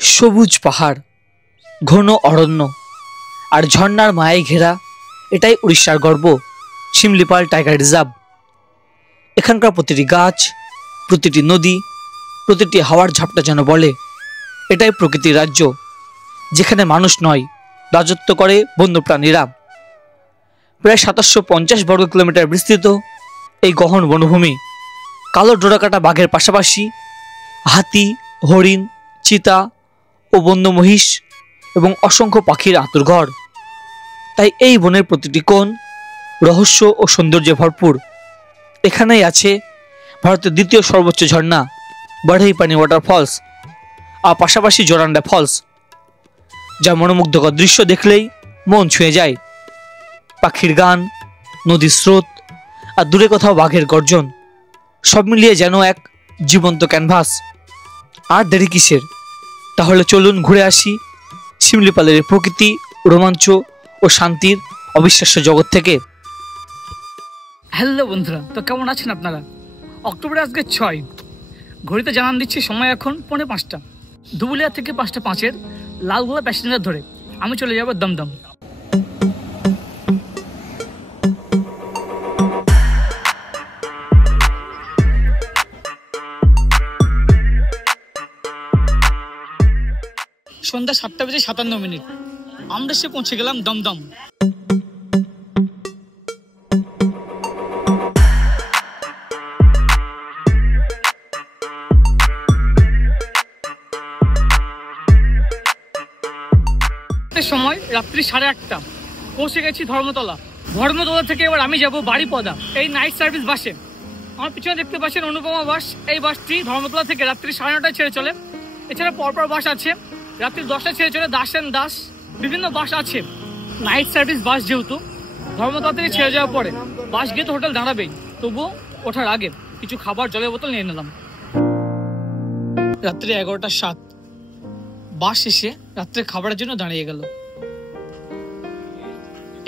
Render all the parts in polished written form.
সবুজ পাহাড়, ঘন অরণ্য আর ঝর্ণার মায়ায় ঘেরা এটাই উড়িষ্যার গর্ব শিমলিপাল টাইগার রিজার্ভ। এখানকার প্রতিটি গাছ, প্রতিটি নদী, প্রতিটি হাওয়ার ঝাপটা যেন বলে এটাই প্রকৃতির রাজ্য, যেখানে মানুষ নয়, রাজত্ব করে বন্যপ্রাণীরা। প্রায় ৭৫০ বর্গ কিলোমিটার বিস্তৃত এই গহন বনভূমি কালো ডোরাকাটা বাঘের পাশাপাশি হাতি, হরিণ, চিতা ও বন্য মহিষ এবং অসংখ্য পাখির আঁতুড়ঘর। তাই এই বনের প্রতিটি কোণ রহস্য ও সৌন্দর্যে ভরপুর। এখানেই আছে ভারতের দ্বিতীয় সর্বোচ্চ ঝর্ণা বড়াইপানি ওয়াটারফলস আর পাশাপাশি জোরান্ডা ফলস, যা মনোমুগ্ধকর দৃশ্য দেখলেই মন ছুঁয়ে যায়। পাখির গান, নদীর স্রোত আর দূরে কোথাও বাঘের গর্জন, সব মিলিয়ে যেন এক জীবন্ত ক্যানভাস। আর দেরি কিসের? তাহলে চলুন ঘুরে আসি শিমলিপালের প্রকৃতি, রোমাঞ্চ ও শান্তির অবিশ্বাস্য জগৎ থেকে। হ্যালো বন্ধুরা, তো কেমন আছেন আপনারা? অক্টোবরে আজকে ৬, ঘড়িতে জানান দিচ্ছি সময় এখন ৪:৫। ধুবুলিয়া থেকে ৫:০৫ লালগোলা প্যাসেঞ্জার ধরে আমি চলে যাব দমদম। সন্ধ্যা ৭:৫৭ আমরা এসে পৌঁছে গেলাম দমদম। সময় রাত্রি ৮:৩০, পৌঁছে গেছি ধর্মতলা। ধর্মতলা থেকে এবার আমি যাব বাড়িপদা এই নাইট সার্ভিস বাসে। আমার পিছনে দেখতে পাচ্ছেন অনুপমা বাস। এই বাসটি ধর্মতলা থেকে রাত্রি ৯:৩০ ছেড়ে চলে। এছাড়া পরপর বাস আছে, রাত্রি ১০টায় ছেড়ে চলে দাস অ্যান্ড দাস, বিভিন্ন বাস আছে। নাইট সার্ভিস বাস যেহেতু ধর্মতলা থেকে ছেড়ে যাওয়ার পরে বাস গিয়ে তো হোটেল দাঁড়াবেই, তবুও ওঠার আগে কিছু খাবার, জলের বোতল নিয়ে নিলাম। রাত্রি ১১:০৭ বাস এসে রাত্রে খাবারের জন্য দাঁড়িয়ে গেল।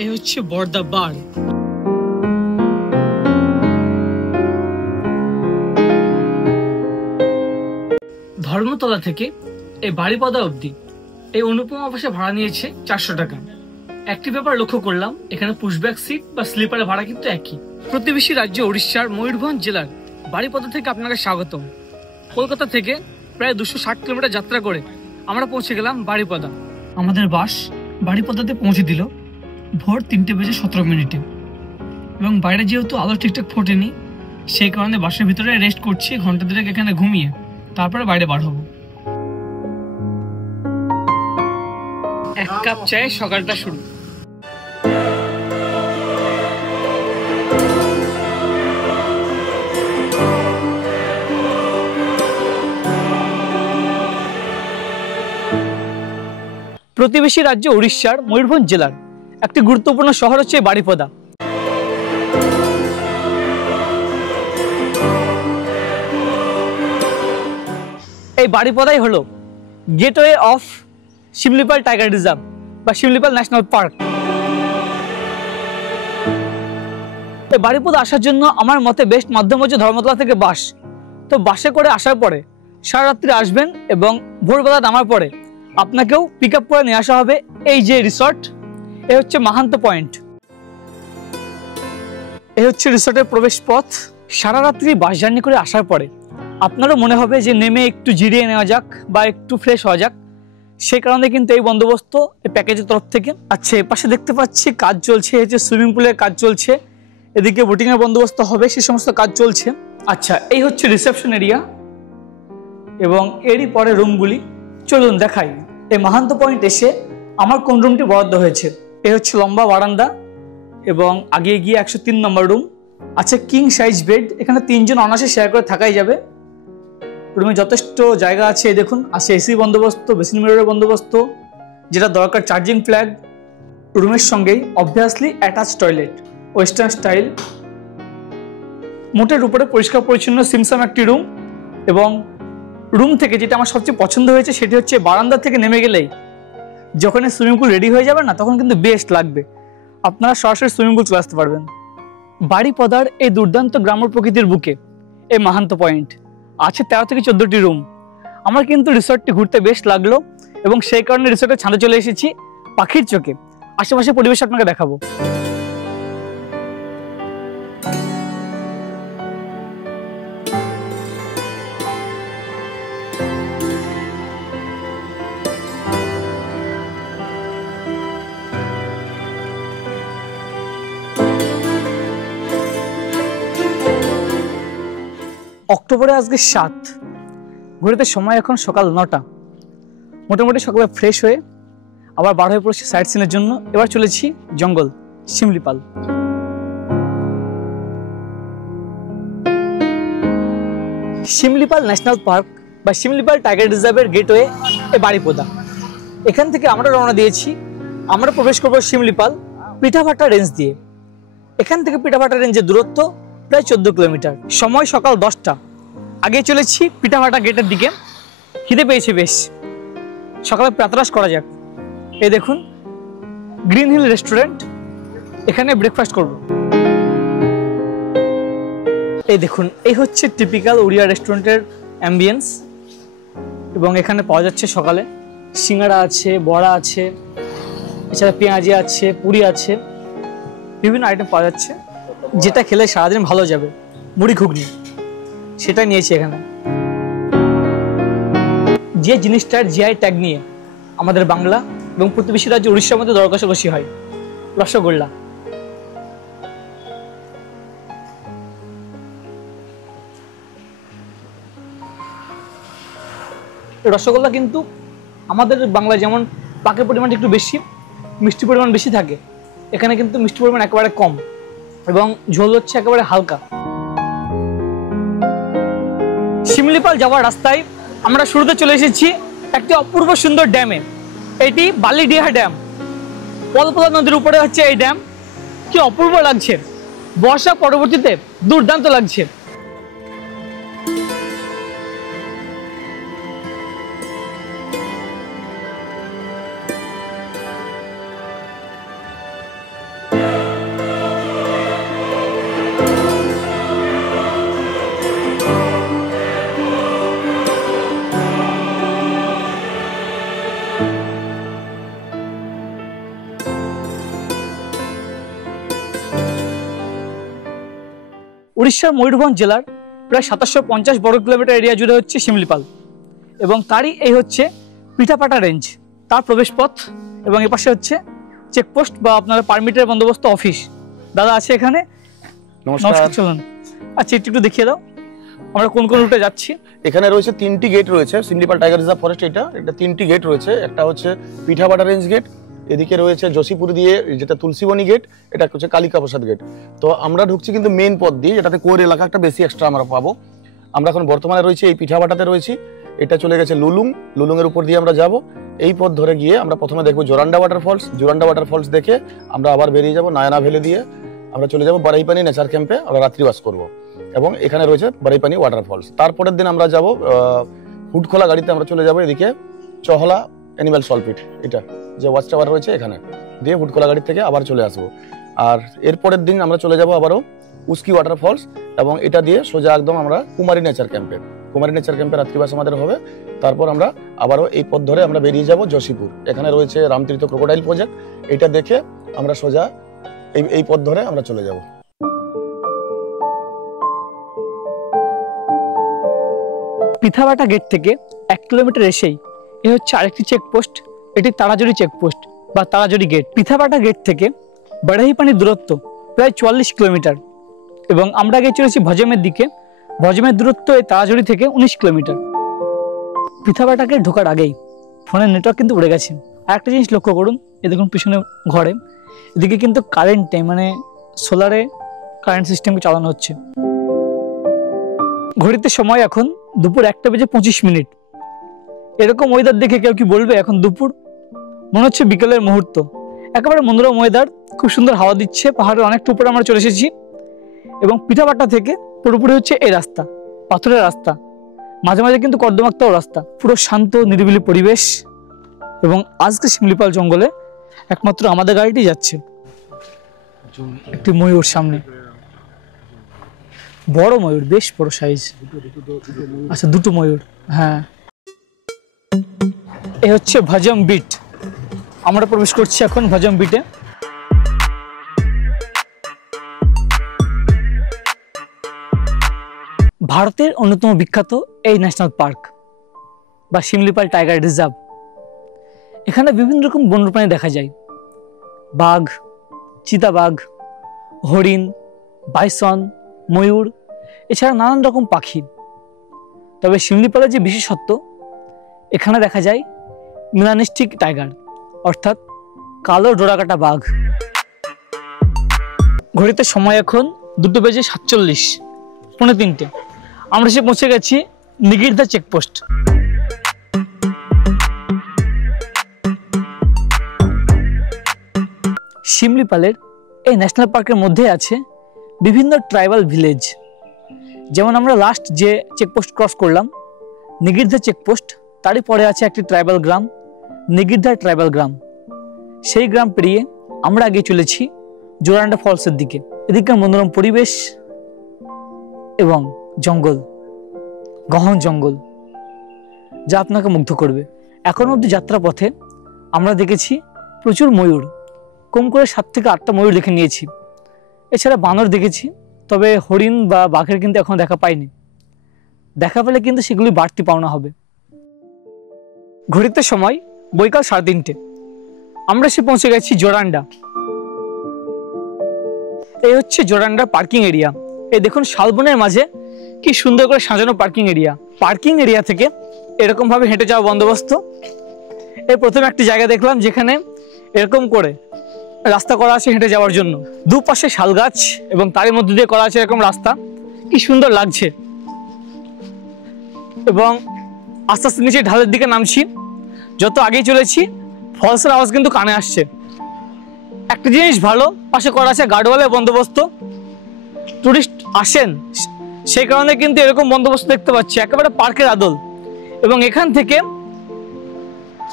এই হচ্ছে বর্দা বার। ধর্মতলা থেকে এই বাড়িপদা অবধি এই অনুপমা বাসে ভাড়া নিয়েছে ৪০০ টাকা। একটি ব্যাপার লক্ষ্য করলাম, এখানে পুশব্যাক সিট বা স্লিপারের ভাড়া কিন্তু একই। প্রতিবেশী রাজ্য উড়িষ্যার ময়ূরভঞ্জ জেলার বাড়িপদা থেকে আপনাকে স্বাগতম। কলকাতা থেকে প্রায় ২৬০ কিলোমিটার যাত্রা করে আমরা পৌঁছে গেলাম বাড়িপদা। আমাদের বাস বাড়িপদাতে পৌঁছে দিল ভোর ৩:১৭ এবং বাইরে যেহেতু আলো ঠিকঠাক ফোটেনি, সেই কারণে বাসের ভিতরে রেস্ট করছি ঘন্টা দেড়েক এখানে ঘুমিয়ে, তারপরে বাইরে বার হবো। এক কাপ চায়ে সকালটা শুরু। প্রতিবেশী রাজ্য উড়িষ্যার ময়ূরভঞ্জ জেলার একটি গুরুত্বপূর্ণ শহর হচ্ছে বাড়িপদা। এই বাড়িপদাই হলো gateway of Similipal tiger reserve বা শিমলিপাল ন্যাশনাল পার্ক। এই বাড়িপদা আসার জন্য আমার মতে বেস্ট মাধ্যম হচ্ছে ধর্মতলা থেকে বাস। তো বাসে করে আসার পরে সারা রাত্রি আসবেন এবং ভোরবেলা নামার পরে আপনাকেও পিক আপ করে নিয়ে আসা হবে এই যে রিসর্ট। এই হচ্ছে মাহান্ত পয়েন্ট। এই হচ্ছে রিসর্টের প্রবেশ পথ। সারা রাত্রি বাস জার্নি করে আসার পরে আপনারও মনে হবে যে নেমে একটু জিরিয়ে নেওয়া যাক বা একটু ফ্রেশ হওয়া যাক, সেই কারণে কিন্তু এই বন্দোবস্ত এই প্যাকেজের তরফ থেকে। আচ্ছা, এপাশে দেখতে পাচ্ছি কাজ চলছে, এই যে সুইমিং পুলের কাজ চলছে, এদিকে বোটিংয়ের বন্দোবস্ত হবে, সে সমস্ত কাজ চলছে। আচ্ছা, এই হচ্ছে রিসেপশন এরিয়া এবং এরই পরে রুমগুলি। চলুন দেখাই এই মাহান্ত পয়েন্ট এসে আমার কোন রুমটি বরাদ্দ হয়েছে। এই হচ্ছে লম্বা বারান্দা এবং আগে গিয়ে ১০৩ নম্বর রুম আছে। কিং সাইজ বেড, এখানে ৩ জন অনায়াসে শেয়ার করে থাকাই যাবে। রুমে যথেষ্ট জায়গা আছে। দেখুন, আছে এসি বন্দোবস্ত, বেসিন মিররের বন্দোবস্ত, যেটা দরকার চার্জিং ফ্ল্যাগ। রুমের সঙ্গেই obviously attach toilet, western style. মোটের উপরে পরিষ্কার পরিচ্ছন্ন সিমসাম একটি রুম। এবং রুম থেকে যেটা আমার সবচেয়ে পছন্দ হয়েছে সেটি হচ্ছে বারান্দা থেকে নেমে গেলেই যখন সুইমিং পুল রেডি হয়ে যাবে না, তখন কিন্তু বেস্ট লাগবে। আপনারা সরাসরি সুইমিং পুল চলে আসতে পারবেন। বাড়িপদার এই দুর্দান্ত গ্রাম্য প্রকৃতির বুকে এই মাহান্ত পয়েন্ট আছে ১৩ থেকে ১৪টি রুম। আমার কিন্তু রিসর্টটি ঘুরতে বেশ লাগলো এবং সেই কারণে রিসর্টের ছাদে চলে এসেছি পাখির চোখে। আশেপাশে পরিবেশ আপনাকে দেখাবো। অক্টোবরে আজকে 7, ঘুরতে সময় এখন সকাল 9টা। মোটামুটি সকালে ফ্রেশ হয়ে আবার বার হয়ে পড়েছি সাইট সিনের জন্য। এবার চলেছি জঙ্গল শিমলিপাল। শিমলিপাল ন্যাশনাল পার্ক বা শিমলিপাল টাইগার রিজার্ভের গেটওয়ে এ বাড়িপোদা। এখান থেকে আমরা রওনা দিয়েছি। আমরা প্রবেশ করবো শিমলিপাল পিঠাভাটা রেঞ্জ দিয়ে। এখান থেকে পিঠাভাটা রেঞ্জের দূরত্ব প্রায় 14 কিলোমিটার। সময় সকাল 10টা। আগে চলেছি পিঠাভাটা গেটের দিকে। খিদে পেয়েছে বেশ, সকালে প্রাতরাশ করা যাক। এই দেখুন গ্রিন হিল রেস্টুরেন্ট, এখানে ব্রেকফাস্ট করব। এই দেখুন এই হচ্ছে টিপিক্যাল উড়িয়া রেস্টুরেন্টের অ্যাম্বিয়েন্স। এবং এখানে পাওয়া যাচ্ছে সকালে সিঙ্গাড়া আছে, বড়া আছে, এছাড়া পেঁয়াজি আছে, পুরি আছে, বিভিন্ন আইটেম পাওয়া যাচ্ছে। যেটা খেলে সারাদিন ভালো যাবে, মুড়ি ঘুগনি, সেটা নিয়েছি এখানে। যে জিনিসটার জিআই ট্যাগ নিয়ে আমাদের বাংলা এবং প্রতিবেশী রাজ্য উড়িষ্যার মধ্যে দর কষাকষি হয়, রসগোল্লা। রসগোল্লা কিন্তু আমাদের বাংলায় যেমন পাকের পরিমাণটা একটু বেশি, মিষ্টি পরিমাণ বেশি থাকে, এখানে কিন্তু মিষ্টি পরিমাণ একেবারে কম এবং ঝোল হচ্ছে একেবারে হালকা। শিমলিপাল যাওয়ার রাস্তায় আমরা শুরুতে চলে এসেছি একটি অপূর্ব সুন্দর ড্যামে। এটি বালিডিহা ড্যাম। পদ্মা নদীর উপরে হচ্ছে এই ড্যাম। কি অপূর্ব লাগছে, বর্ষা পরবর্তীতে দুর্দান্ত লাগছে। উড়িষ্যার ময়ূরভঞ্জ জেলার প্রায় 2750 বর্গ কিলোমিটার এরিয়া জুড়ে হচ্ছে শিমলিপাল এবং তারই এই হচ্ছে পিঠাপাটা রেঞ্জ, তার প্রবেশপথ। এবং এপাশে হচ্ছে চেকপোস্ট বা আপনার পারমিটের বন্দোবস্ত অফিস। দাদা আছে এখানে, নমস্কার। চলুন আচ্ছা একটু দেখিয়ে দাও আমরা কোন কোন রুটে যাচ্ছি। এখানে রয়েছে 3টি গেট রয়েছে শিমলিপাল টাইগার রিজার্ভ ফরেস্ট। এটা 3টি গেট রয়েছে। একটা হচ্ছে পিঠাপাটা রেঞ্জ গেট, এদিকে রয়েছে যোশীপুর দিয়ে যেটা তুলসীবনী গেট, এটা হচ্ছে কালিকা প্রসাদ গেট। তো আমরা ঢুকছি কিন্তু মেন পথ দিয়ে, যেটাতে কোর এলাকা একটা বেশি এক্সট্রা আমরা পাবো। আমরা এখন বর্তমানে রয়েছে এই পিঠাভাটাতে রয়েছি। এটা চলে গেছে লুলুং এর উপর দিয়ে আমরা যাব। এই পথ ধরে গিয়ে আমরা প্রথমে দেখবো জোরান্ডা ওয়াটারফলস। জোরান্ডা ওয়াটারফলস দেখে আমরা আবার বেরিয়ে যাব নায়না ভ্যালি দিয়ে। আমরা চলে যাব বারাইপানি নেচার ক্যাম্পে, আমরা রাত্রিবাস করব এবং এখানে রয়েছে বারাইপানি ওয়াটারফলস। তারপরের দিন আমরা যাব হুডখোলা গাড়িতে, আমরা চলে যাব এদিকে চহলা অ্যানিম্যাল সলপিট, এটা যে ওয়াচ টাওয়ার রয়েছে এখানে দিয়ে হুডখোলা গাড়ি থেকে আবার চলে আসবো। আর এরপরের দিন আমরা চলে যাব আবারও উস্কি ওয়াটারফলস এবং এটা দিয়ে সোজা একদম আমরা কুমারী নেচার ক্যাম্পে রাত্রিবাস আমাদের হবে। তারপর আমরা আবারও এই পথ ধরে আমরা বেরিয়ে যাব যোশীপুর। এখানে রয়েছে রামতীর্থ ক্রোকোডাইল প্রজেক্ট, এটা দেখে আমরা সোজা এই পথ ধরে আমরা চলে যাব। পিঠাভাটা গেট থেকে 1 কিলোমিটার এসেই এ হচ্ছে আরেকটি চেকপোস্ট, এটি তাড়াজড়ি চেকপোস্ট বা তাড়াজড়ি গেট। পিঠাভাটা গেট থেকে বারাইপানির দূরত্ব প্রায় 44 কিলোমিটার এবং আমরা আগে চলেছি ভজমের দিকে। ভজমের দূরত্ব এই তাড়াজড়ি থেকে 19 কিলোমিটার। পিঠাভাটা গেট ঢোকার আগেই ফোনের নেটওয়ার্ক কিন্তু উড়ে গেছে। আর একটা জিনিস লক্ষ্য করুন, এ দেখুন পিছনে ঘরে এদিকে কিন্তু কারেন্টে মানে সোলারে কারেন্ট সিস্টেমকে চালানো হচ্ছে। ঘড়িতে সময় এখন দুপুর 1:25। এরকম ওয়েদার দেখে কেউ কি বলবে এখন দুপুর? মনে হচ্ছে বিকেলের মুহূর্ত। একেবারে মনোরম ওয়েদার, খুব সুন্দর হাওয়া দিচ্ছে। পাহাড়ের অনেকটা উপরে আমরা চলে এসেছি এবং পিঠাভাটা থেকে পুরোপুরি হচ্ছে এই রাস্তা, পাথরের রাস্তা, মাঝে মাঝে কিন্তু কর্দমাক্তও রাস্তা। পুরো শান্ত নিরিবিলি পরিবেশ এবং আজকে শিমলিপাল জঙ্গলে একমাত্র আমাদের গাড়িটি যাচ্ছে। একটি ময়ূর সামনে, বড় ময়ূর, বেশ বড় সাইজ। আচ্ছা দুটো ময়ূর, হ্যাঁ। এ হচ্ছে ভজম বিট। আমরা প্রবেশ করছি এখন ভজম বিটে। ভারতের অন্যতম বিখ্যাত এই ন্যাশনাল পার্ক বা শিমলিপাল টাইগার রিজার্ভ। এখানে বিভিন্ন রকম বন্যপ্রাণী দেখা যায়, বাঘ, চিতাবাঘ, হরিণ, বাইসন, ময়ূর, এছাড়া নানান রকম পাখি। তবে শিমলিপালের যে বিশেষত্ব, এখানে দেখা যায় মেলানিস্টিক টাইগার অর্থাৎ কালো ডোরাকাটা বাঘ। ঘড়িতে সময় এখন 2:47, 3:45। আমরা এসে পৌঁছে গেছি নিগিরধা চেকপোস্ট। শিমলিপালের এই ন্যাশনাল পার্কের মধ্যে আছে বিভিন্ন ট্রাইবাল ভিলেজ। যেমন আমরা লাস্ট যে চেকপোস্ট ক্রস করলাম নিগিরধা চেকপোস্ট, তারই পরে আছে একটি ট্রাইবাল গ্রাম, নিগিরধা ট্রাইবাল গ্রাম। সেই গ্রাম পেরিয়ে আমরা আগে চলেছি জোরান্ডা ফলসের দিকে। এদিককার মনোরম পরিবেশ এবং জঙ্গল, গহন জঙ্গল, যা আপনাকে মুগ্ধ করবে। এখন অবধি যাত্রা পথে আমরা দেখেছি প্রচুর ময়ূর, কম করে 7 থেকে 8টা ময়ূর দেখে নিয়েছি। এছাড়া বানর দেখেছি, তবে হরিণ বা বাঘের কিন্তু এখনো দেখা পাইনি। দেখা পেলে কিন্তু সেগুলি বাড়তি পাওনা হবে। ঘড়িতে সময় বৈকাল 3:30। আমরা এসে পৌঁছে গেছি জোরান্ডা। এই হচ্ছে জোরান্ডার পার্কিং এরিয়া। এই দেখুন শালবনের মাঝে কি সুন্দর করে সাজানো পার্কিং এরিয়া। পার্কিং এরিয়া থেকে এরকম ভাবে হেঁটে যাওয়া বন্দোবস্ত। এই প্রথমে একটি জায়গা দেখলাম যেখানে এরকম করে রাস্তা করা আছে হেঁটে যাওয়ার জন্য। দুপাশে শাল গাছ এবং তারই মধ্যে দিয়ে করা আছে এরকম রাস্তা, কি সুন্দর লাগছে। এবং আস্তে আস্তে নিচে ঢালের দিকে নামছি। যত আগেই চলেছি ফলসের আওয়াজ কিন্তু কানে আসছে। একটা জিনিস ভালো, পাশে করা আছে গার্ডওয়ালের বন্দোবস্ত। টুরিস্ট আসেন সেই কারণে কিন্তু এরকম বন্দোবস্ত দেখতে পাচ্ছি, একেবারে পার্কের আদল। এবং এখান থেকে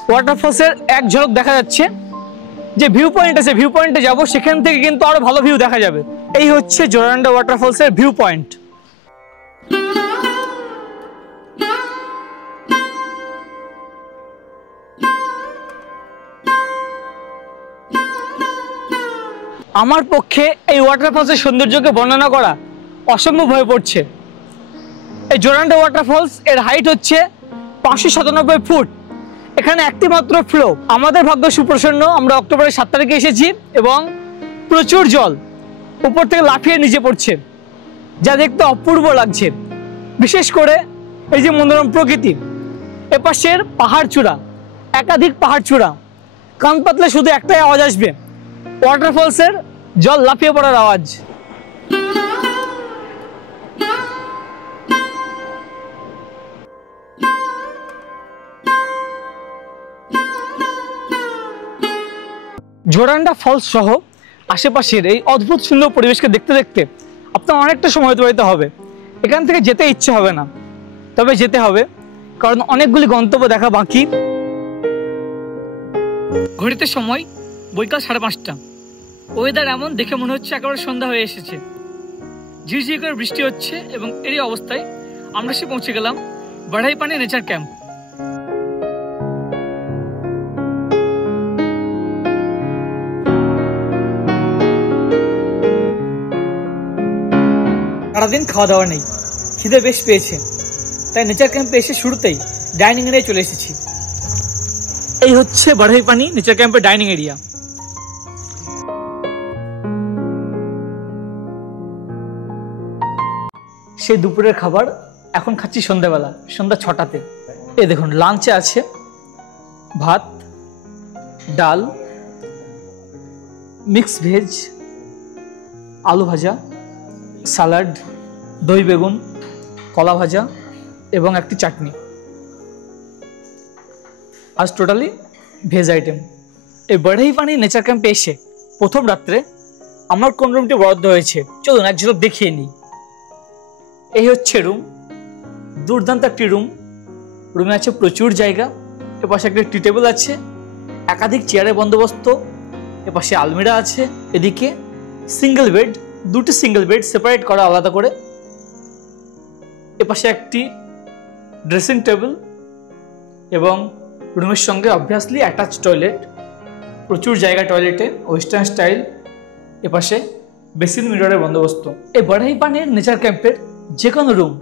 ওয়াটারফলসের এক ঝলক দেখা যাচ্ছে। যে ভিউ পয়েন্ট আছে, ভিউ পয়েন্টে যাবো, সেখান থেকে কিন্তু আরো ভালো ভিউ দেখা যাবে। এই হচ্ছে জোরান্ডা ওয়াটারফলসের ভিউ পয়েন্ট। আমার পক্ষে এই ওয়াটারফলসের সৌন্দর্যকে বর্ণনা করা অসম্ভব হয়ে পড়ছে। এই জোরান্ডা ওয়াটারফলস এর হাইট হচ্ছে 597 ফুট। এখানে একটি মাত্র ফ্লো। আমাদের ভাগ্য সুপ্রসন্ন, আমরা অক্টোবরের 7 তারিখে এসেছি এবং প্রচুর জল উপর থেকে লাফিয়ে নিচে পড়ছে, যা দেখতে অপূর্ব লাগছে। বিশেষ করে এই যে মনোরম প্রকৃতি, এপাশের পাহাড় চূড়া, একাধিক পাহাড় চূড়া, কান পাতলে শুধু একটাই আওয়াজ আসবে, ওয়াটারফলসের জল লাফিয়ে পড়ার আওয়াজ। জোরান্ডা ফলস সহ আশেপাশের এই অদ্ভুত সুন্দর পরিবেশকে দেখতে দেখতে আপনার অনেকটা সময় অতিবাহিত হবে। এখান থেকে যেতে ইচ্ছে হবে না, তবে যেতে হবে, কারণ অনেকগুলি গন্তব্য দেখা বাকি। ঘড়িতে সময় বৈকাল 5:30। ওয়েদার এমন দেখে মনে হচ্ছে একেবারে সন্ধ্যা হয়ে এসেছে। ঝিরঝির করে বৃষ্টি হচ্ছে এবং এরই অবস্থায় আমরা এসে পৌঁছে গেলাম বাড়াইপানি নেচার ক্যাম্প। সারাদিন খাওয়া দাওয়া নেই, খিদে বেশ পেয়েছে, তাই নেচার ক্যাম্পে এসে শুরুতেই ডাইনিং এরিয়ায় চলে এসেছি। এই হচ্ছে বাড়াইপানি নেচার ক্যাম্পের ডাইনিং এরিয়া। সেই দুপুরের খাবার এখন খাচ্ছি সন্ধ্যাবেলা, সন্ধ্যা 6টাতে। এই দেখুন লাঞ্চে আছে ভাত, ডাল, মিক্স ভেজ, আলু ভাজা, স্যালাড, দই বেগুন, কলা ভাজা এবং একটি চাটনি। আজ টোটালি ভেজ আইটেম। এই বাড়াইপানি নেচার ক্যাম্পে এসে প্রথম রাত্রে আমার কোন রুমটি বরাদ্দ হয়েছে চলুন এক ঝলক দেখিয়ে নিই। এই হচ্ছে রুম, দুর্দান্ত একটি রুম। রুমে আছে প্রচুর জায়গা। এপাশে একটা টি টেবিল আছে, একাধিক চেয়ারের বন্দোবস্ত, এপাশে আলমিরা আছে, এদিকে সিঙ্গেল বেড, দুটি সিঙ্গেল বেড সেপারেট করা আলাদা করে, এপাশে একটি ড্রেসিং টেবিল, এবং রুমের সঙ্গে অবভিয়াসলি অ্যাটাচ টয়লেট, প্রচুর জায়গা টয়লেটে, ওয়েস্টার্ন স্টাইল, এপাশে বেসিন মিররের বন্দোবস্ত। এই বড়াইপানির নেচার ক্যাম্পের যে কোনো রুম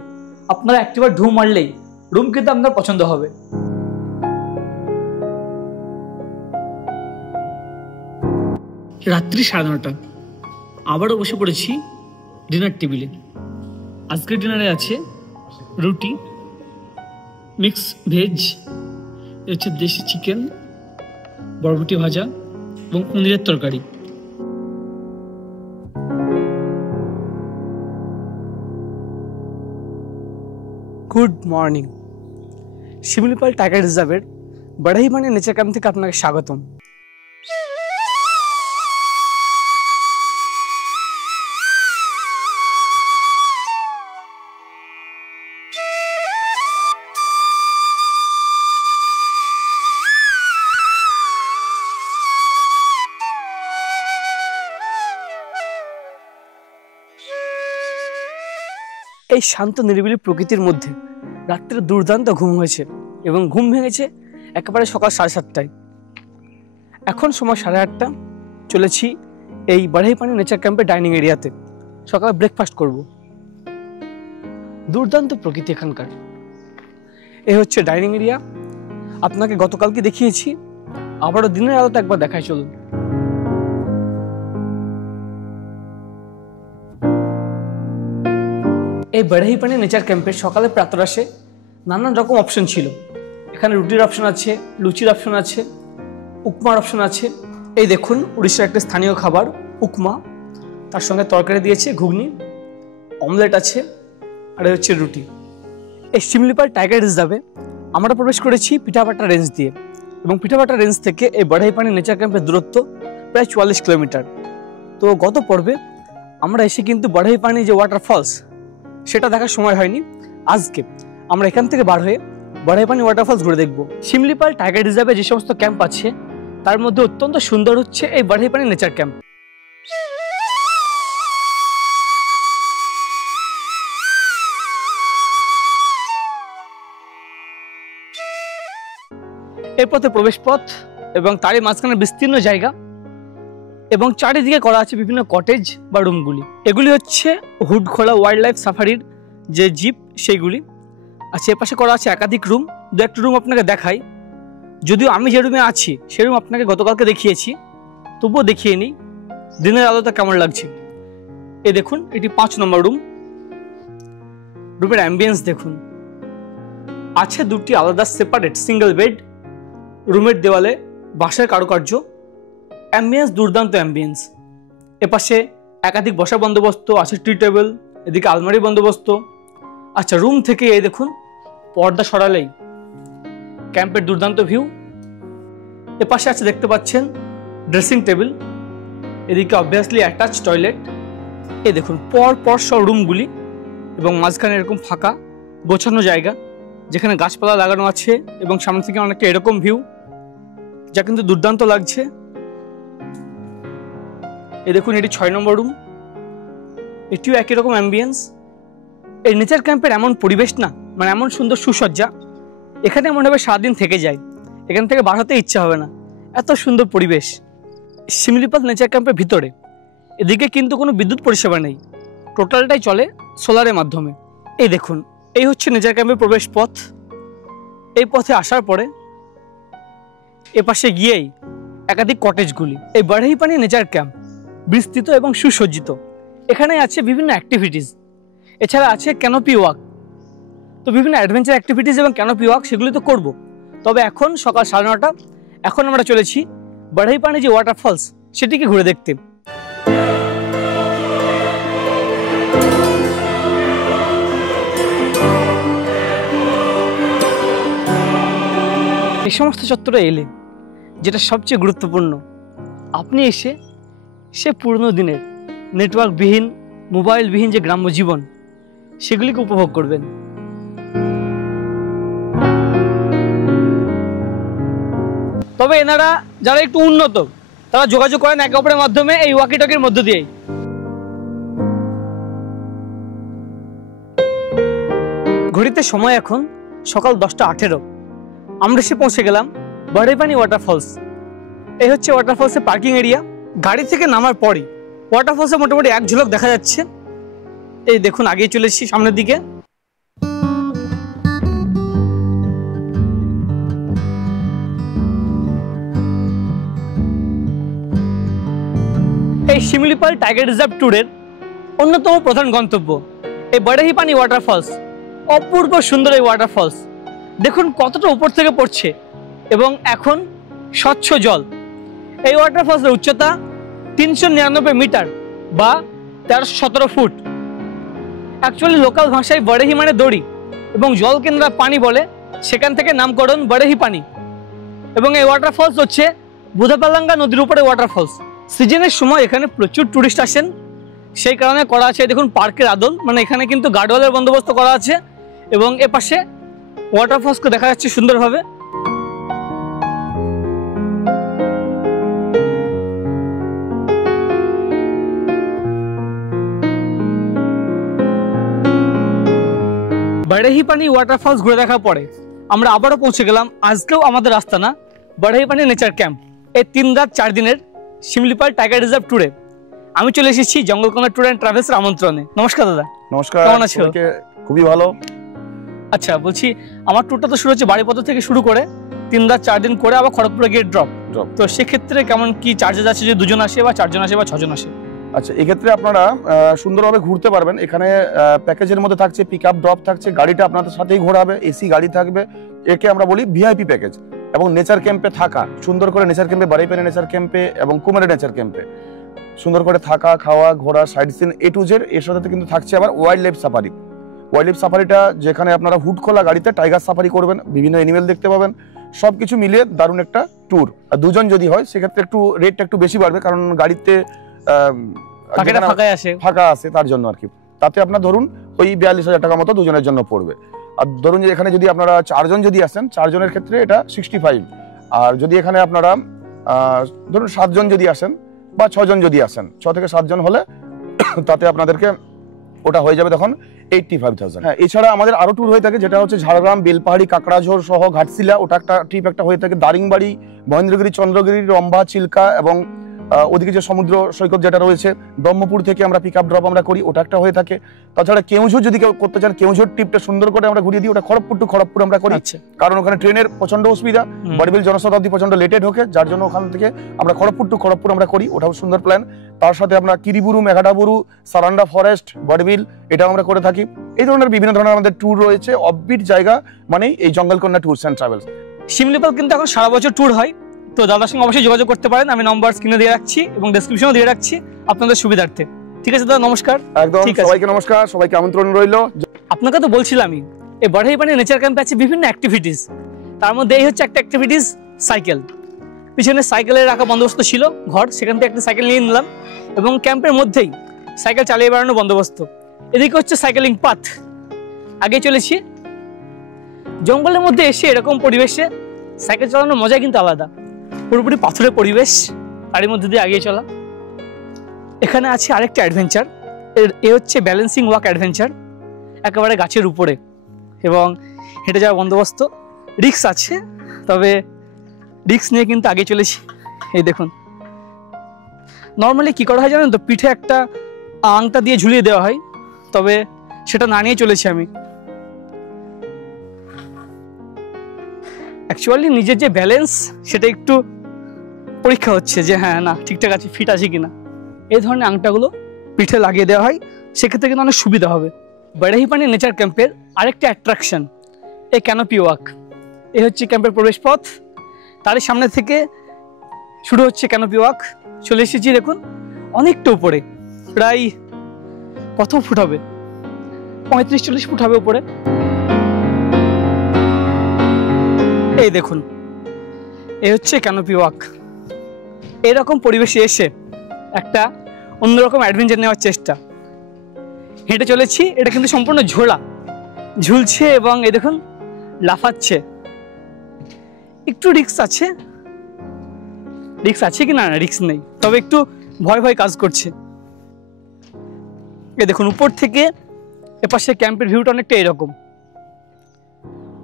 আপনারা একটিবার ঢু মারলেই রুম কিন্তু আপনার পছন্দ হবে। রাত্রি 9:30, আবারও বসে পড়েছি ডিনার টেবিলে। আজকের ডিনারে আছে রুটি, মিক্স ভেজ, হচ্ছে দেশি চিকেন, বরবটি ভাজা এবং পনিরের তরকারি। Good morning. শিমলিপাল টাইগার রিজার্ভের বড়াইপানি নেচার ক্যাম্প থেকে আপনাকে স্বাগতম। এই শান্ত নিরিবিলি প্রকৃতির মধ্যে রাত্রে দুর্দান্ত ঘুম হয়েছে এবং ঘুম ভেঙেছে একেবারে সকাল 7:30টায়। এখন সময় 8:30, চলেছি এই বড়াইপানি নেচার ক্যাম্পের ডাইনিং এরিয়াতে। সকালে ব্রেকফাস্ট করব। দুর্দান্ত প্রকৃতি এখানকার। এই হচ্ছে ডাইনিং এরিয়া। আপনাকে গতকালকে দেখিয়েছি, আবারও দিনের আলোতে একবার দেখাই, চলুন। এই বড়াইপানি নেচার ক্যাম্পের সকালে প্রাতরাশে নানান রকম অপশন ছিল। এখানে রুটির অপশন আছে, লুচির অপশন আছে, উপমার অপশন আছে। এই দেখুন উড়িষ্যার একটা স্থানীয় খাবার উপমা, তার সঙ্গে তরকারি দিয়েছে, ঘুগনি, অমলেট আছে, আর হচ্ছে রুটি। এই শিমলিপাল টাইগার রিজার্ভে আমরা প্রবেশ করেছি পিঠাপাটা রেঞ্জ দিয়ে, এবং পিঠাপাটা রেঞ্জ থেকে এই বড়াইপানি নেচার ক্যাম্পের দূরত্ব প্রায় 44 কিলোমিটার। তো গত পর্বে আমরা এসে কিন্তু বড়াইপানি যে ওয়াটারফলস সেটা দেখার সময় হয়নি। আজকে আমরা এখান থেকে বার হয়ে বড়াইপানি ওয়াটারফলস ঘুরে দেখব। শিমলিপাল টাইগার রিজার্ভে যে সমস্ত ক্যাম্প আছে তার মধ্যে অত্যন্ত সুন্দর হচ্ছে এই বড়াইপানি নেচার ক্যাম্প। এর পথে প্রবেশ পথ এবং তারই মাঝখানে বিস্তীর্ণ জায়গা, এবং চারিদিকে করা আছে বিভিন্ন কটেজ বা রুমগুলি। এগুলি হচ্ছে হুডখোলা ওয়াইল্ড লাইফ সাফারির যে জিপ সেইগুলি। আচ্ছা, এর পাশে করা আছে একাধিক রুম। দু একটা রুম আপনাকে দেখাই, যদিও আমি যে রুমে আছি সে রুম আপনাকে গতকালকে দেখিয়েছি, তবুও দেখিয়ে নিই দিনের আলোটা কেমন লাগছে। এই দেখুন, এটি 5 নম্বর রুম। রুমের অ্যাম্বিয়েন্স দেখুন। আছে 2টি আলাদা সেপারেট সিঙ্গেল বেড। রুমের দেওয়ালে বাঁশের কারুকার্য, অ্যাম্বিয়েন্স দুর্দান্ত অ্যাম্বিয়েন্স। এপাশে একাধিক বসার বন্দোবস্ত আছে, টি টেবিল, এদিকে আলমারি বন্দোবস্ত। আচ্ছা, রুম থেকে এই দেখুন পর্দা সরালেই ক্যাম্পের দুর্দান্ত ভিউ। এপাশে আছে দেখতে পাচ্ছেন ড্রেসিং টেবিল, এদিকে অবভিয়াসলি অ্যাটাচ টয়লেট। এই দেখুন পর পর সব রুমগুলি, এবং মাঝখানে এরকম ফাঁকা গোছানো জায়গা যেখানে গাছপালা লাগানো আছে, এবং সামনে থেকে অনেকটা এরকম ভিউ, যা কিন্তু দুর্দান্ত লাগছে। এই দেখুন এটি 6 নম্বর রুম, এটিও একই রকম অ্যাম্বিয়েন্স। এই নেচার ক্যাম্পের এমন পরিবেশ না, মানে এমন সুন্দর সুসজ্জা, এখানে মনে হবে সারাদিন থেকে যায়, এখান থেকে বার হতে ইচ্ছা হবে না, এত সুন্দর পরিবেশ। শিমলিপাল নেচার ক্যাম্পের ভিতরে এদিকে কিন্তু কোনো বিদ্যুৎ পরিষেবা নেই, টোটালটাই চলে সোলারের মাধ্যমে। এই দেখুন, এই হচ্ছে নেচার ক্যাম্পের প্রবেশ পথ। এই পথে আসার পরে এপাশে গিয়েই একাধিক কটেজগুলি। এই বড়াইপানি নেচার ক্যাম্প বিস্তৃত এবং সুসজ্জিত। এখানে আছে বিভিন্ন অ্যাক্টিভিটিস, এছাড়া আছে ক্যানোপি ওয়াক। তো বিভিন্ন অ্যাডভেঞ্চার অ্যাক্টিভিটিস এবং ক্যানোপি ওয়াক সেগুলি তো করব, তবে এখন সকাল 9:30, এখন আমরা চলেছি বড়াইপানি যে ওয়াটারফলস সেটিকে ঘুরে দেখতে। এই সমস্ত চত্বরে এলে যেটা সবচেয়ে গুরুত্বপূর্ণ, আপনি এসে সে পুরনো দিনের নেটওয়ার্কবিহীন, মোবাইলবিহীন যে গ্রাম্য জীবন সেগুলিকে উপভোগ করবেন। তবে এনারা যারা একটু উন্নত তারা যোগাযোগ করেন একে অপরের মাধ্যমে এই ওয়াকিটকির মধ্য দিয়েই। ঘড়িতে সময় এখন সকাল 10:18। আমরা এসে পৌঁছে গেলাম বড়াইপানি ওয়াটারফলস। এই হচ্ছে ওয়াটারফলসের পার্কিং এরিয়া। গাড়ি থেকে নামার পরই ওয়াটারফলসে মোটামুটি এক ঝলক দেখা যাচ্ছে। এই দেখুন, আগেই চলেছি সামনের দিকে। এই শিমলিপাল টাইগার রিজার্ভ ট্যুরের অন্যতম প্রধান গন্তব্য এই বড়াইপানি ওয়াটারফলস। অপূর্ব সুন্দর এই ওয়াটারফলস, দেখুন কতটা উপর থেকে পড়ছে এবং এখন স্বচ্ছ জল। এই ওয়াটারফলসের উচ্চতা 399 মিটার বা 1317 ফুট। অ্যাকচুয়ালি লোকাল ভাষায় বড়েহি মানে দড়ি এবং জল কেন্দ্রা পানি বলে, সেখান থেকে নামকরণ বড়েহি পানি। এবং এই ওয়াটারফলস হচ্ছে বুধাপালাঙ্গা নদীর উপরে ওয়াটারফলস। সিজনের সময় এখানে প্রচুর টুরিস্ট আসেন, সেই কারণে করা আছে দেখুন পার্কের আদল, মানে এখানে কিন্তু গার্ডওয়ালের বন্দোবস্ত করা আছে এবং এ পাশে ওয়াটারফলসকে দেখা যাচ্ছে সুন্দরভাবে। বড়াইপানি ওয়াটারফলস ঘুরে দেখার পরে আমরা আবারও পৌঁছে গেলাম আজকেও আমাদের আস্তানা বড়াইপানি নেচার ক্যাম্প। এই 3 রাত 4 দিনের শিমলিপাল টাইগার রিজার্ভ ট্যুরে আমি চলে এসেছি জঙ্গলকোনা ট্যুর অ্যান্ড ট্রাভেলসের আমন্ত্রণে। নমস্কার দাদা। নমস্কার, কেমন আছো? খুবই ভালো। আচ্ছা, বলছি আমার ট্যুরটা তো শুরু হচ্ছে বাড়িপত্র থেকে শুরু করে 3 রাত 4 দিন করে আবার খড়গপুরে গিয়ে ড্রপ। তো সেক্ষেত্রে কেমন কি চার্জেস আছে, যে 2 জন আসে বা 4 জন আসে বা 6 জন আসে? আচ্ছা, এক্ষেত্রে আপনারা সুন্দরভাবে ঘুরতে পারবেন। এখানে প্যাকেজের মধ্যে থাকছে পিক আপ ড্রপ থাকছে, গাড়িটা আপনাদের সাথেই ঘোরাবে, এসি গাড়ি থাকবে, একে আমরা বলি ভিআইপি প্যাকেজ। এবং নেচার ক্যাম্পে থাকা, সুন্দর করে নেচার ক্যাম্পে, বড়াইপানি নেচার ক্যাম্পে এবং কুমারী নেচার ক্যাম্পে সুন্দর করে থাকা, খাওয়া, ঘোরা, sightseeing A to Z। এর সাথে কিন্তু থাকছে আবার wildlife safari. Wildlife সাফারিটা যেখানে আপনারা হুড খোলা গাড়িতে টাইগার সাফারি করবেন, বিভিন্ন অ্যানিমেল দেখতে পাবেন, সবকিছু মিলিয়ে দারুণ একটা ট্যুর। আর 2 জন যদি হয় সেক্ষেত্রে একটু রেটটা একটু বেশি বাড়বে, কারণ গাড়িতে ফাঁকা আছে তার জন্য আর কি। তাতে আপনার ধরুন ওই 42,000 টাকা মতো 2 জনের জন্য পড়বে। আর ধরুন যে এখানে যদি আপনারা 4 জন যদি আসেন, 4 জনের ক্ষেত্রে এটা 65। আর যদি এখানে আপনারা ধরুন 7 জন যদি আসেন বা 6 জন যদি আসেন, 6 থেকে 7 জন হলে তাতে আপনাদেরকে ওটা হয়ে যাবে তখন 85,000। হ্যাঁ, এছাড়া আমাদের আরো ট্যুর হয়ে থাকে, যেটা হচ্ছে ঝাড়গ্রাম, বেলপাহাড়ি, কাকড়াঝোড় সহ ঘাটশিলা, ওটা একটা ট্রিপ একটা হয়ে থাকে। দারিংবাড়ি, মহেন্দ্রগিরি, চন্দ্রগিরি, রম্ভা, চিল্কা এবং ওদিকে যে সমুদ্র সৈকত যেটা রয়েছে, ব্রহ্মপুর থেকে আমরা পিক আপ ড্রপ আমরা করি, ওটা একটা হয়ে থাকে। তাছাড়া কেউঝর যদি কেউ করতে চান, কেউঝর ট্রিপটা সুন্দর করে আমরা ঘুরিয়ে দিই, ওটা খড়গপুর টু খড়গপুর আমরা করি। কারণ ওখানে ট্রেনের প্রচন্ড অসুবিধা, বড়বিল জনশতাব্দী প্রচন্ড লেটে ঢোকে, যার জন্য ওখান থেকে আমরা খড়গপুর টু খড়গপুর আমরা করি, ওটাও সুন্দর প্ল্যান। তার সাথে আমরা কিরিবুরু, মেঘাডাবুরু, সারান্ডা ফরেস্ট, বড়বিল, এটাও আমরা করে থাকি। এই ধরনের বিভিন্ন ধরনের আমাদের ট্যুর রয়েছে। অফবিট জায়গা মানেই এই Jangalkanya tours and travels. Similipal কিন্তু এখন সারা বছর ট্যুর হয়, তো দাদার সঙ্গে অবশ্যই যোগাযোগ করতে পারেন। আমি নম্বর স্ক্রিনে দিয়ে রাখছি এবং ডেসক্রিপশনেও দিয়ে রাখছি আপনাদের সুবিধার্থে। ঠিক আছে দাদা, নমস্কার। একদম, সবাইকে নমস্কার, সবাইকে আমন্ত্রণ রইল। আপনাকে তো বলছিলামই এই বড়াইপানি নেচার ক্যাম্পে আছে বিভিন্ন অ্যাক্টিভিটিস, তার মধ্যে এই হচ্ছে একটা অ্যাক্টিভিটিস সাইকেল। পিছনে সাইকেলের রাখা বন্দোবস্ত ছিল ঘর, সেখান থেকে একটা সাইকেল নিয়ে নিলাম এবং ক্যাম্পের মধ্যেই সাইকেল চালিয়ে বেড়ানোর বন্দোবস্ত। এদিকে হচ্ছে সাইকেলিং পাথ। আগে চলেছি জঙ্গলের মধ্যে এসে এরকম পরিবেশে সাইকেল চালানোর মজা কিন্তু আলাদা, পুরোপুরি পাথরের পরিবেশ, তারই মধ্যে দিয়ে এগিয়ে চলা। এখানে আছে আরেকটা অ্যাডভেঞ্চার, এ হচ্ছে ব্যালেন্সিং ওয়াক অ্যাডভেঞ্চার, একেবারে গাছের উপরে এবং হেঁটে যাওয়ার বন্দোবস্ত। রিস্ক আছে, তবে রিস্ক নিয়ে কিন্তু আগে চলেছি। এই দেখুন, নর্মালি কী করা হয় জানেন তো, পিঠে একটা আংটা দিয়ে ঝুলিয়ে দেওয়া হয়, তবে সেটা না নিয়ে চলেছি আমি। অ্যাকচুয়ালি নিজের যে ব্যালেন্স সেটা একটু পরীক্ষা হচ্ছে যে হ্যাঁ না ঠিকঠাক আছে, ফিট আছে কিনা। এই ধরনের আংটাগুলো পিঠে লাগিয়ে দেওয়া হয়, সেক্ষেত্রে কিন্তু অনেক সুবিধা হবে। বড়াইপানি নেচার ক্যাম্পের আরেকটা অ্যাট্রাকশন এই ক্যানোপি ওয়াক। এই হচ্ছে ক্যাম্পের প্রবেশ পথ, তারই সামনে থেকে শুরু হচ্ছে ক্যানোপি ওয়াক। চলে এসেছি দেখুন অনেকটা উপরে, প্রায় কত ফুট হবে, 35-40 ফুট হবে উপরে। এই দেখুন, এই হচ্ছে ক্যানোপি ওয়াক। এরকম পরিবেশে এসে একটা অন্যরকম অ্যাডভেঞ্চার নেওয়ার চেষ্টা। হেঁটে চলেছি, এটা কিন্তু সম্পূর্ণ ঝোলা, ঝুলছে এবং এই দেখুন লাফাচ্ছে। একটু রিস্ক আছে, রিস্ক আছে কি না, রিস্ক নেই, তবে একটু ভয় ভয় কাজ করছে। এই দেখুন উপর থেকে এপাশে ক্যাম্পের ভিউটা অনেকটা এরকম,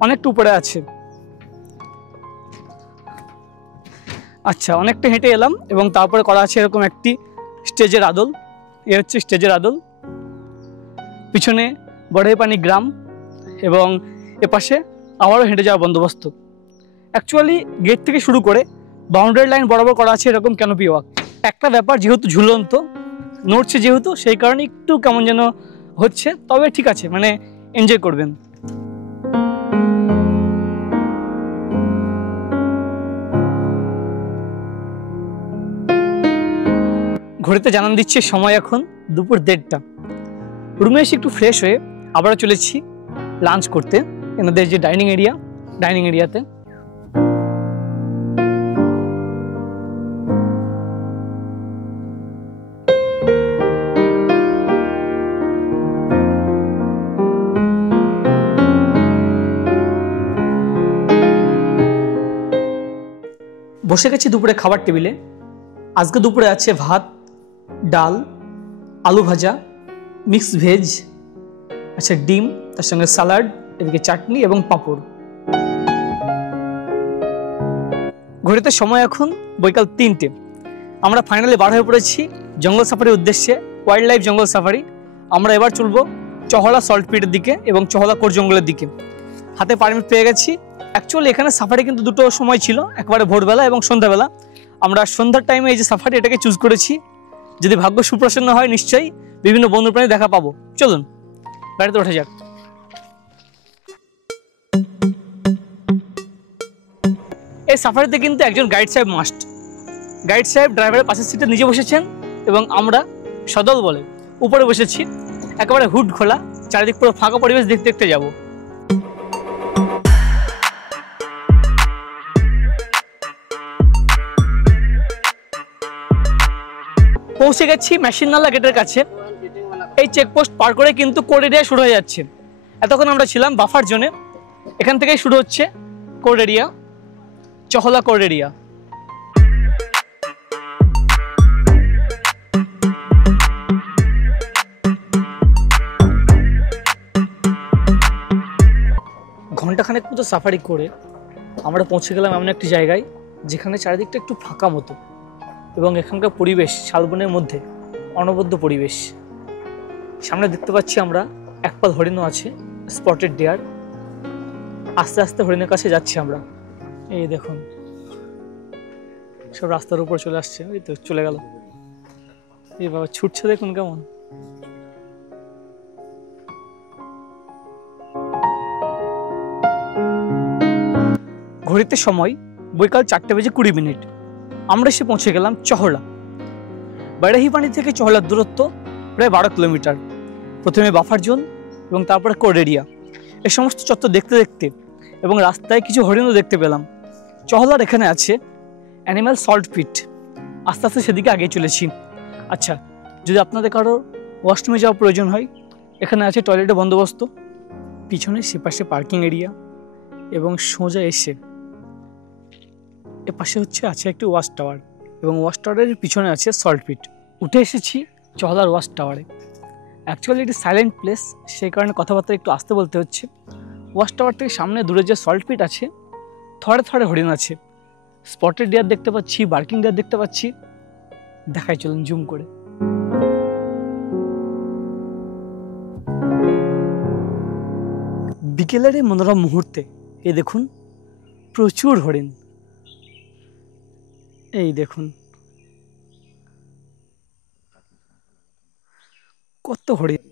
অনেকটা উপরে আছে। আচ্ছা, অনেকটা হেঁটে এলাম এবং তারপরে করা আছে এরকম একটি স্টেজের আদল। এ হচ্ছে স্টেজের আদল, পিছনে বড়াইপানি গ্রাম এবং এপাশে আবারও হেঁটে যাওয়ার বন্দোবস্ত। অ্যাকচুয়ালি গেট থেকে শুরু করে বাউন্ডারি লাইন বরাবর করা আছে এরকম ক্যানোপি ওয়াক। একটা ব্যাপার, যেহেতু ঝুলন্ত নড়ছে, যেহেতু সেই কারণে একটু কেমন যেন হচ্ছে, তবে ঠিক আছে, মানে এনজয় করবেন। ঘড়িতে জানান দিচ্ছে সময় এখন দুপুর 1:30। রুমে এসে একটু ফ্রেশ হয়ে আবারও চলেছি লাঞ্চ করতে এনাদের যে ডাইনিং এরিয়াতে। বসে গেছি দুপুরে খাবার টেবিলে। আজকে দুপুরে আছে ভাত, ডাল, আলু ভাজা, মিক্স ভেজ, আচ্ছা ডিম, তার সঙ্গে স্যালাড, এদিকে চাটনি এবং পাঁপড়। ঘড়িতে সময় এখন বৈকাল 3টে। আমরা ফাইনালি বার হয়ে পড়েছি জঙ্গল সাফারির উদ্দেশ্যে, ওয়াইল্ড লাইফ জঙ্গল সাফারি। আমরা এবার চলবো চহলা সল্ট পিটের দিকে এবং চহলা কোর জঙ্গলের দিকে। হাতে পারমিট পেয়ে গেছি। অ্যাকচুয়ালি এখানে সাফারি কিন্তু দুটো সময় ছিল, একবারে ভোরবেলা এবং সন্ধ্যাবেলা। আমরা সন্ধ্যার টাইমে এই যে সাফারি, এটাকে চুজ করেছি। যদি ভাগ্য সুপ্রসন্ন হয় নিশ্চয়ই বিভিন্ন বন্যপ্রাণী দেখা পাবো। চলুন গাড়িতে ওঠা যাক। এই সাফারিতে কিন্তু একজন গাইড সাহেব মাস্ট। গাইড সাহেব ড্রাইভারের পাশের সিটে নিজে বসেছেন এবং আমরা সদল বলে উপরে বসেছি। একেবারে হুড খোলা, চারিদিক পুরো ফাঁকা পরিবেশ দেখতে দেখতে যাব। পৌঁছে গেছি মেশিন নালা গেটের কাছে। এই চেকপোস্ট পার করে কিন্তু কোড এরিয়া শুরু হয়ে যাচ্ছে। এতক্ষণ আমরা ছিলাম বাফার জোনে, এখান থেকেই শুরু হচ্ছে কোড এরিয়া, চহলা কোড এরিয়া। ঘন্টাখানেক মতো সাফারি করে আমরা পৌঁছে গেলাম এমন একটি জায়গায় যেখানে চারিদিকটা একটু ফাঁকা মতো এবং এখানকার পরিবেশ শালবনের মধ্যে অনবদ্য পরিবেশ। সামনে দেখতে পাচ্ছি আমরা একপাল হরিণও আছে, স্পটেড ডিয়ার। আস্তে আস্তে হরিণের কাছে যাচ্ছি আমরা। এই দেখুন সব রাস্তার উপর চলে আসছে, এই তো চলে গেল। এই বাবা ছুটছে, দেখুন কেমন। ঘড়িতে সময় বৈকাল 4:20। আমরা এসে পৌঁছে গেলাম চহলা। বাড়াইপানি থেকে চহলার দূরত্ব প্রায় 12 কিলোমিটার। প্রথমে বাফার জোন এবং তারপরে কোড এরিয়া। এই সমস্ত চত্বর দেখতে দেখতে এবং রাস্তায় কিছু হরিণও দেখতে পেলাম। চহলার এখানে আছে অ্যানিম্যাল সল্ট পিট। আস্তে আস্তে সেদিকে আগে চলেছি। আচ্ছা, যদি আপনাদের কারো ওয়াশরুমে যাওয়ার প্রয়োজন হয়, এখানে আছে টয়লেটের বন্দোবস্ত, পিছনে সেপাশে পার্কিং এরিয়া এবং সোজা এসে এপাশে আছে একটি ওয়াচ টাওয়ার এবং ওয়াচ টাওয়ারের পিছনে আছে সল্ট পিট। উঠে এসেছি চহলার ওয়াচ টাওয়ারে। অ্যাকচুয়ালি এটি সাইলেন্ট প্লেস, সেই কারণে কথাবার্তা একটু আস্তে বলতে হচ্ছে। ওয়াচ টাওয়ার থেকে সামনে দূরে যে সল্ট পিট আছে, থরে থরে হরিণ আছে, স্পটেড ডিয়ার দেখতে পাচ্ছি, বার্কিং ডিয়ার দেখতে পাচ্ছি। দেখাই চলুন জুম করে। বিকেলের এই মনোরম মুহূর্তে এই দেখুন প্রচুর হরিণ। এই দেখুন কত হরিণ।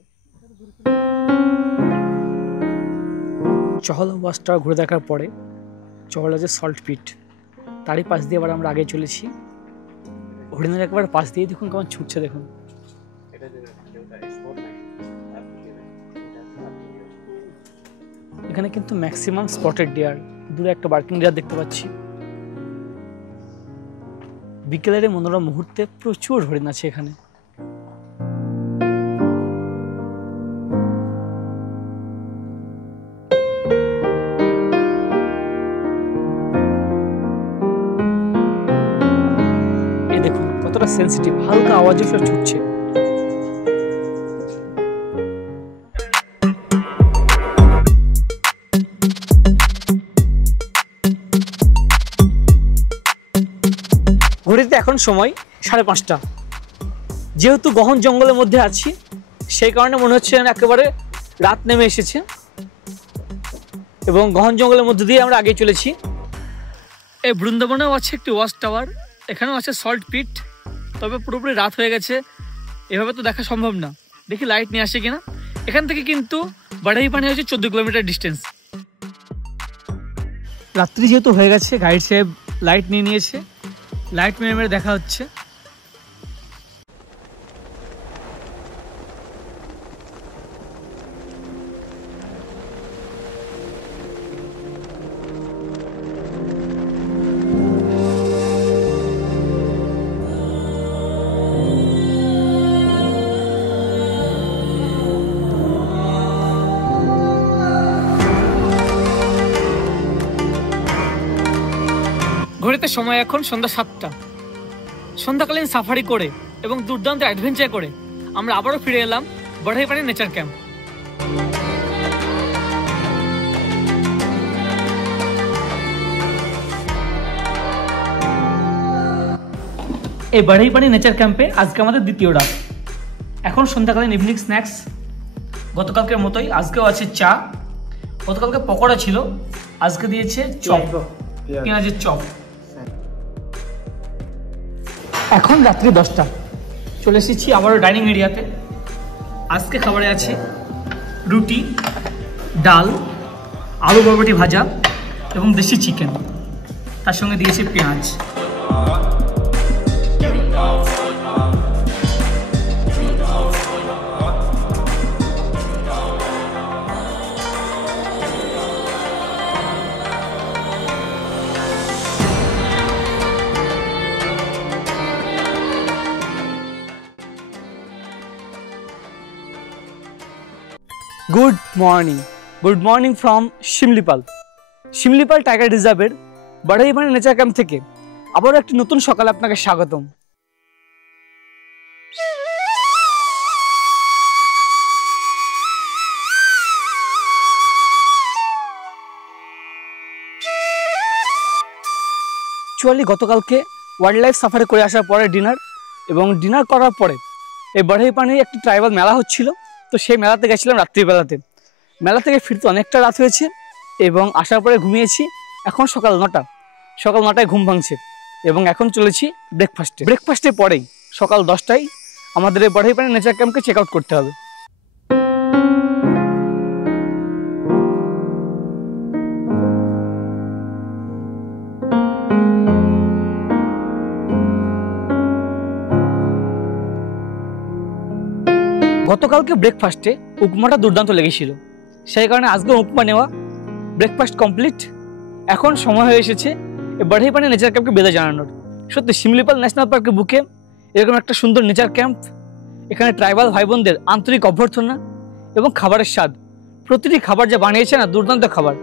চহলা ওয়াচ টাওয়ার ঘুরে দেখার পরে চহলা যে সল্ট পিট, তারই পাশ দিয়ে আবার আমরা আগে চলেছি। হরিণের একবার পাশ দিয়ে দেখুন কেমন ছুটছে, দেখুন। এখানে কিন্তু ম্যাক্সিমাম স্পটেড ডিয়ার, দূরে একটা বার্কিং ডিয়ার দেখতে পাচ্ছি। বিকেলের মনোরম মুহূর্তে প্রচুর হরিণ আছে এখানে। এই দেখুন কতটা সেন্সিটিভ, হালকা আওয়াজে সব ছুটছে। ঘড়িতে এখন সময় 5:30। যেহেতু গহন জঙ্গলের মধ্যে আছি সেই কারণে মনে হচ্ছে যেন একেবারে রাত নেমে এসেছে এবং গহন জঙ্গলের মধ্যে দিয়ে আমরা আগে চলেছি। এই বৃন্দাবনেও আছে একটি ওয়াচ টাওয়ার, এখানেও আছে সল্ট পিট, তবে পুরোপুরি রাত হয়ে গেছে, এভাবে তো দেখা সম্ভব না। দেখি লাইট নিয়ে আসে কিনা। এখান থেকে কিন্তু বাড়াইপানি হচ্ছে 14 কিলোমিটার ডিস্টেন্স। রাত্রি যেহেতু হয়ে গেছে গাইড সাহেব লাইট নিয়ে নিয়েছে, লাইট মেরে মেরে দেখা হচ্ছে। ঘড়িতে সময় এখন সন্ধ্যা 7টা। সন্ধ্যাকালীন সাফারি করে এবং দুর্দান্ত অ্যাডভেঞ্চার করে আমরা আবারও ফিরে এলাম বাড়াইপানি নেচার ক্যাম্প। এই বাড়াইপানি নেচার ক্যাম্পে আজকে আমাদের দ্বিতীয় রাত। এখন সন্ধ্যাকালীন ইভিনিং স্ন্যাক্স গতকালকের মতোই, আজকেও আছে চা। গতকালকে পকোড়া ছিল, আজকে দিয়েছে চপ, পেঁয়াজের চপ। এখন রাত্রি 10টা, চলে এসেছি আবারও ডাইনিং এরিয়াতে। আজকে খাবারে আছে রুটি, ডাল, আলু বরবটি ভাজা এবং দেশি চিকেন, তার সঙ্গে দিয়েছে পেঁয়াজ। Good morning from Simlipal tiger রিজার্ভের বাড়াইপানি নেচার ক্যাম্প থেকে আবারও একটি নতুন সকালে আপনাকে স্বাগতম। গতকালকে ওয়াইল্ড লাইফ সাফারি করে আসার পরে ডিনার করার পরে এই বাড়াইপানি একটি ট্রাইবাল মেলা হচ্ছিল, তো সেই মেলাতে গেছিলাম রাত্রিবেলাতে। মেলা থেকে ফিরতে অনেকটা রাত হয়েছে এবং আসার পরে ঘুমিয়েছি। এখন সকাল 9টায় ঘুম ভাঙছে এবং এখন চলেছি ব্রেকফাস্টের পরেই সকাল 10টায় আমাদের এই বাড়াইপানি নেচার ক্যাম্পকে চেক আউট করতে হবে। গতকালকে ব্রেকফাস্টে উপমাটা দুর্দান্ত লেগেছিল, সেই কারণে আজকে উপমা নেওয়া। ব্রেকফাস্ট কমপ্লিট, এখন সময় হয়ে এসেছে বাড়াইপানি নেচার ক্যাম্পকে বিদায় জানানোর। সত্যি শিমলিপাল ন্যাশনাল পার্কের বুকে এরকম একটা সুন্দর নেচার ক্যাম্প, এখানে ট্রাইবাল ভাই বোনদের আন্তরিক অভ্যর্থনা এবং খাবারের স্বাদ, প্রতিটি খাবার যা বানিয়েছে না দুর্দান্ত খাবার।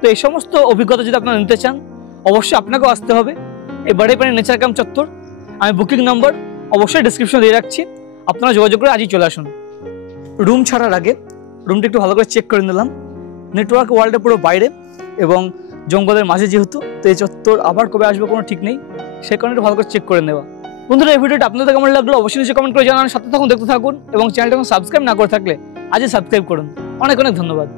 তো এই সমস্ত অভিজ্ঞতা যদি আপনারা নিতে চান অবশ্যই আপনাকেও আসতে হবে এই বাড়াইপানি নেচার ক্যাম্প চত্বর। আমি বুকিং নম্বর অবশ্যই ডিসক্রিপশনে দিয়ে রাখছি, আপনারা যোগাযোগ করে আজই চলে আসুন। রুম ছাড়ার আগে রুমটা একটু ভালো করে চেক করে নিলাম। নেটওয়ার্ক ওয়ার্ল্ডের পুরো বাইরে এবং জঙ্গলের মাঝে যেহেতু, তো এই চত্বর আবার কবে আসবে কোনো ঠিক নেই, সে কারণে একটু ভালো করে চেক করে নেওয়া। বন্ধুরা এই ভিডিওটা আপনাদের কেমন লাগলো অবশ্যই নিচে কমেন্ট করে জানান, সাথে থাকুন, দেখতে থাকুন এবং চ্যানেলটা সাবস্ক্রাইব না করে থাকলে আজই সাবস্ক্রাইব করুন। অনেক ধন্যবাদ।